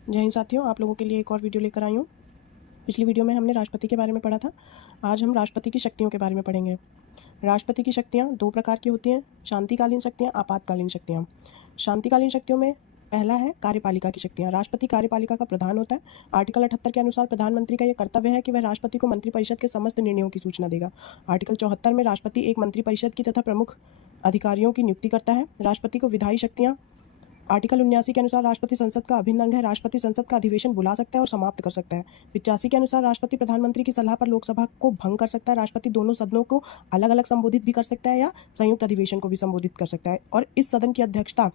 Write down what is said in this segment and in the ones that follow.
जय हिंद साथियों, आप लोगों के लिए एक और वीडियो लेकर आई हूँ। पिछली वीडियो में हमने राष्ट्रपति के बारे में पढ़ा था। आज हम राष्ट्रपति की शक्तियों के बारे में पढ़ेंगे। राष्ट्रपति की शक्तियाँ दो प्रकार की होती हैं, शांतिकालीन शक्तियाँ, आपातकालीन शक्तियाँ। शांतिकालीन शक्तियों में पहला है कार्यपालिका की शक्तियाँ। राष्ट्रपति कार्यपालिका का प्रधान होता है। आर्टिकल 78 के अनुसार प्रधानमंत्री का यह कर्तव्य है कि वह राष्ट्रपति को मंत्रिपरिषद के समस्त निर्णयों की सूचना देगा। आर्टिकल 74 में राष्ट्रपति एक मंत्रिपरिषद की तथा प्रमुख अधिकारियों की नियुक्ति करता है। राष्ट्रपति को विधायी शक्तियाँ। आर्टिकल 79 के अनुसार राष्ट्रपति संसद का अभिन्न अंग है। राष्ट्रपति संसद का अधिवेशन बुला सकता है और समाप्त कर सकता है। 85 के अनुसार राष्ट्रपति प्रधानमंत्री की सलाह पर लोकसभा को भंग कर सकता है। राष्ट्रपति दोनों सदनों को अलग अलग संबोधित भी कर सकता है या संयुक्त अधिवेशन को भी संबोधित कर सकता है। और इस सदन की अध्यक्षता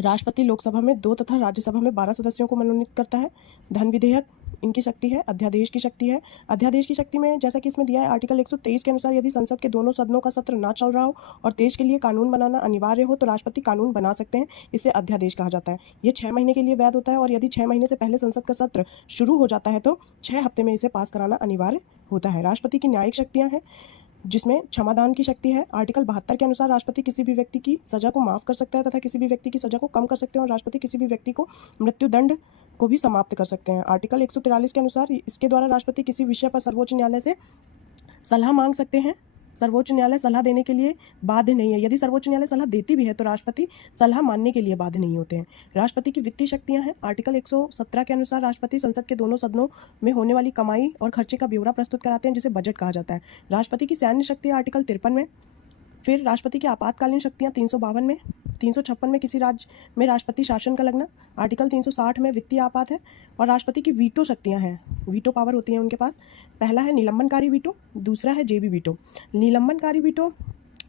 राष्ट्रपति लोकसभा में 2 तथा राज्यसभा में 12 सदस्यों को मनोनीत करता है। धन विधेयक इनकी शक्ति है। अध्यादेश की शक्ति है। अध्यादेश की शक्ति में जैसा कि इसमें दिया है आर्टिकल 123 के अनुसार यदि संसद के दोनों सदनों का सत्र ना चल रहा हो और देश के लिए कानून बनाना अनिवार्य हो तो राष्ट्रपति कानून बना सकते हैं। इसे अध्यादेश कहा जाता है। ये 6 महीने के लिए वैध होता है और यदि 6 महीने से पहले संसद का सत्र शुरू हो जाता है तो 6 हफ्ते में इसे पास कराना अनिवार्य होता है। राष्ट्रपति की न्यायिक शक्तियाँ हैं जिसमें क्षमादान की शक्ति है। आर्टिकल 72 के अनुसार राष्ट्रपति किसी भी व्यक्ति की सजा को माफ़ कर सकता है तथा किसी भी व्यक्ति की सजा को कम कर सकते हैं और राष्ट्रपति किसी भी व्यक्ति को मृत्युदंड को भी समाप्त कर सकते हैं। आर्टिकल 143 के अनुसार इसके द्वारा राष्ट्रपति किसी विषय पर सर्वोच्च न्यायालय से सलाह मांग सकते हैं। सर्वोच्च न्यायालय सलाह देने के लिए बाध्य नहीं है। यदि सर्वोच्च न्यायालय सलाह देती भी है तो राष्ट्रपति सलाह मानने के लिए बाध्य नहीं होते हैं। राष्ट्रपति की वित्तीय शक्तियां हैं। आर्टिकल 117 के अनुसार राष्ट्रपति संसद के दोनों सदनों में होने वाली कमाई और खर्चे का ब्यौरा प्रस्तुत कराते हैं जिसे बजट कहा जाता है। राष्ट्रपति की सैन्य शक्ति आर्टिकल 53 में। फिर राष्ट्रपति की आपातकालीन शक्तियाँ 352 में। 356 में किसी राज्य में राष्ट्रपति शासन का लगना। आर्टिकल 360 में वित्तीय आपात है। और राष्ट्रपति की वीटो शक्तियाँ हैं। वीटो पावर होती है उनके पास। पहला है निलंबनकारी वीटो, दूसरा है जेबी वीटो। निलंबनकारी वीटो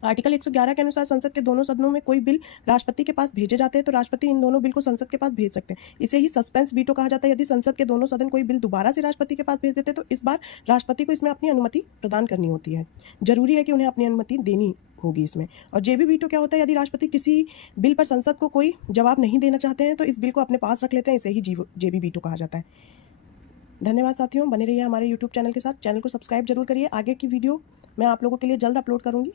आर्टिकल 111 के अनुसार संसद के दोनों सदनों में कोई बिल राष्ट्रपति के पास भेजे जाते हैं तो राष्ट्रपति इन दोनों बिल को संसद के पास भेज सकते हैं। इसे ही सस्पेंस वीटो कहा जाता है। यदि संसद के दोनों सदन कोई बिल दोबारा से राष्ट्रपति के पास भेज देते हैं तो इस बार राष्ट्रपति को इसमें अपनी अनुमति प्रदान करनी होती है। जरूरी है कि उन्हें अपनी अनुमति देनी होगी इसमें। और जेबी वीटो क्या होता है? यदि राष्ट्रपति किसी बिल पर संसद को कोई जवाब नहीं देना चाहते हैं तो इस बिल को अपने पास रख लेते हैं। इसे ही जेबी वीटो कहा जाता है। धन्यवाद साथियों, बने रहिए हमारे यूट्यूब चैनल के साथ। चैनल को सब्सक्राइब जरूर करिए। आगे की वीडियो मैं आप लोगों के लिए जल्द अपलोड करूँगी।